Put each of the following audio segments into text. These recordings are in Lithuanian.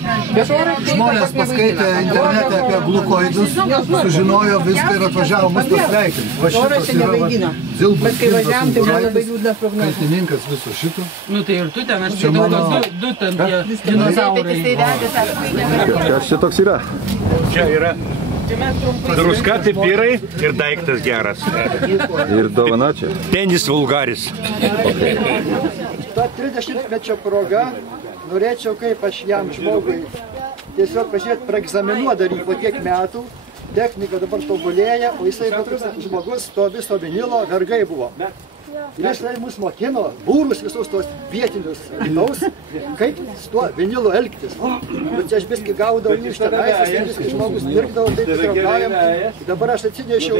Žmonės paskaitė internete apie glukoidus, sužinojo viską ir atvažiavo mus pasveikinti. Va šitas yra Zilbas kaltininkas viso šito. Nu tai ir tu ten, aš čia du ten tie dinozaurai. Kas čia toks yra? Čia yra druska, pipirai ir daiktas geras. Ir dovana čia? Penis vulgaris. Ta 30-mečio proga, norėčiau kaip aš jam žmogui tiesiog pažiūrėti, praegzaminuot daryti po tiek metų, technika dabar tobulėja, o jisai žmogus to viso vinilo vergai buvo. Ir jisai mus mokino, būrus visus tos vietinius rytaus, kaip su tuo vinilu elgtis. Bet čia aš viskį gaudavau iš tenais, viskį žmogus pirkdavo, taip draugavėm. Dabar aš atsinešiau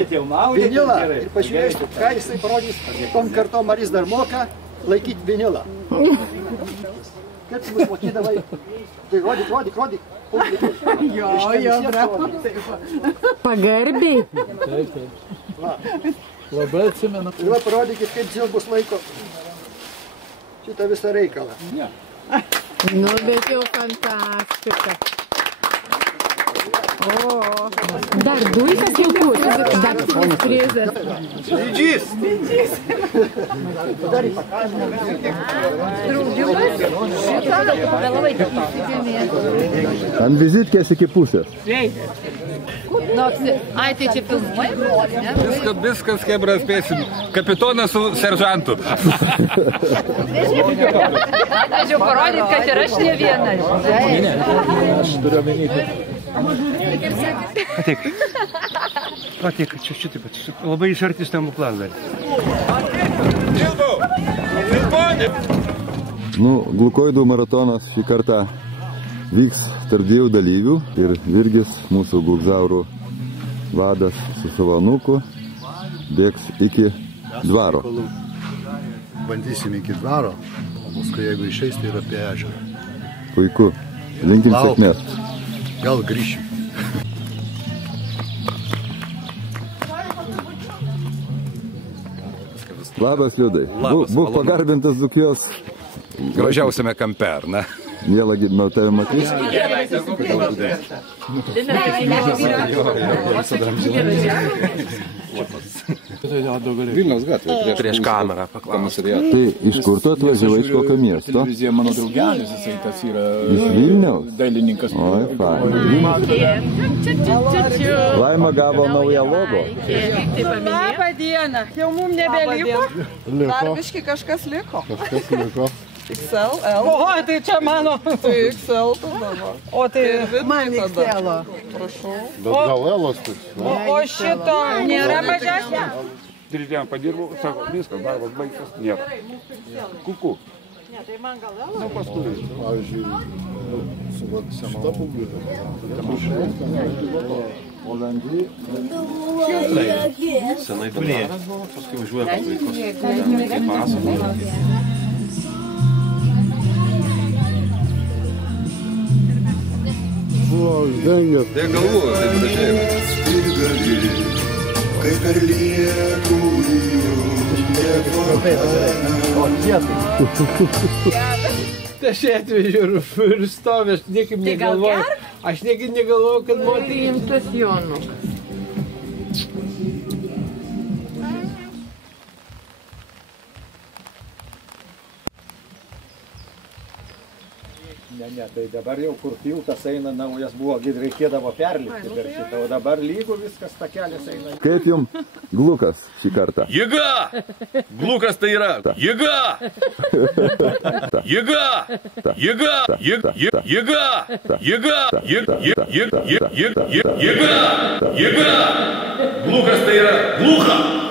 vinilą ir pažiūrėsiu, ką jisai parodys tom kartom, ar jis dar moka laikyti vinilą. Kaip tu mus mokydavai? Tai rodyk. Jo, bravo. Pagarbiai. Taip. Labai atsimenu. Ir va, parodykit, kaip Zilbus laiko šitą visą reikalą. Nu, bet jau fantastika. O, dar dulkas jau bus, dar prizas. Didžys! Ant vizitkės iki pusės. Ai, tai čia filmuoja? Viskas, kebra, spėsim. Kapitonas su seržantu. Aš jau parodyt, kad ir aš ne viena. Ne, aš turiu omenyti. Patik, čia šitaip, labai iš arti stebuklas dar. Nu, glukoidų maratonas šį kartą vyks tarp dviejų dalyvių ir Virgis, mūsų glukzaurų vadas su savo anūku, bėgs iki dvaro. Bandysim iki dvaro, o paskui jeigu išeis, tai yra apie ežerą. Puiku. Linkim sėkmės. Gal grįšim. Labas, Liudai. Būk pagarbintas Dzūkijos Gražiausiame kampe, ar ne? Mielą gimną tave matys. Vilniaus gatvė. Prieš kamerą paklausė. Tai iš kur tu atvažiavai, iš kokio miesto? Televizija mano draugelis, jisai tas yra Iš Vilniaus? dailininkas. Oi, fainai. Laima gavo naują logo. Labą dieną. Jau mums nebeliko? Dar biški kažkas liko. XL, L. O, tai čia mano. Tai XL tada. O tai man XL. Prašau. Bet gal Elos tai? O šito nėra mažesnė? 3 dieną padirbau, sako, viskas, darbas baigtas, nėra. Kuku. Ne, tai man gal L. Nu, paskui, pavyzdžiui, su šitą publiką. Olandijai. Senai turėjo. Paskui važiuoja pas vaikus. Kaip pasako. Buvo uždengęs. Tai galvoju, tai gražiai. Kai per lietų Tai aš atvežiu ir stovi, aš niekaip negalvoju. Aš niekaip negalvoju, kad moterį. Priimtas Jonuk. Ne, tai dabar jau kur tiltas eina, naujas buvo, reikėdavo perlipti per šitą, o dabar lygu viskas, ta kelias eina. Kaip jums glukas šį kartą? Jėga! Glukas tai yra jėga! Jėga! Jėga! Jėga! Jėga! Jėga! Jėga! Jėga! Glukas tai yra glucha!